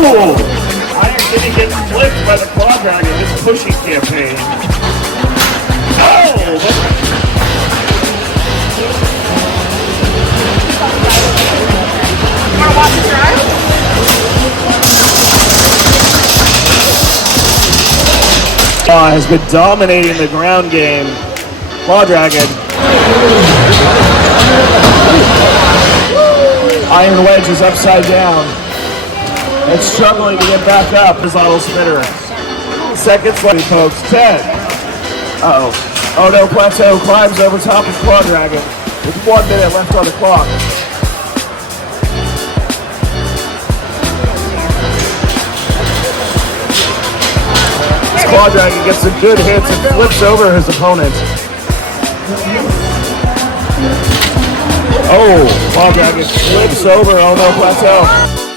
Oh! Iron City gets flipped by the Claw Dragon. This pushing campaign. Oh! Want to watch it drive? Has been dominating the ground game. Claw Dragon. Iron Wedge is upside down. And struggling to get back up. His auto spinner. Second sweaty pokes. 10. Uh-oh. Oh no, Plateau climbs over top of Claw Dragon with 1 minute left on the clock. Claw Dragon gets some good hits and flips over his opponent. Oh, Claw Dragon flips over. Oh no, Plateau.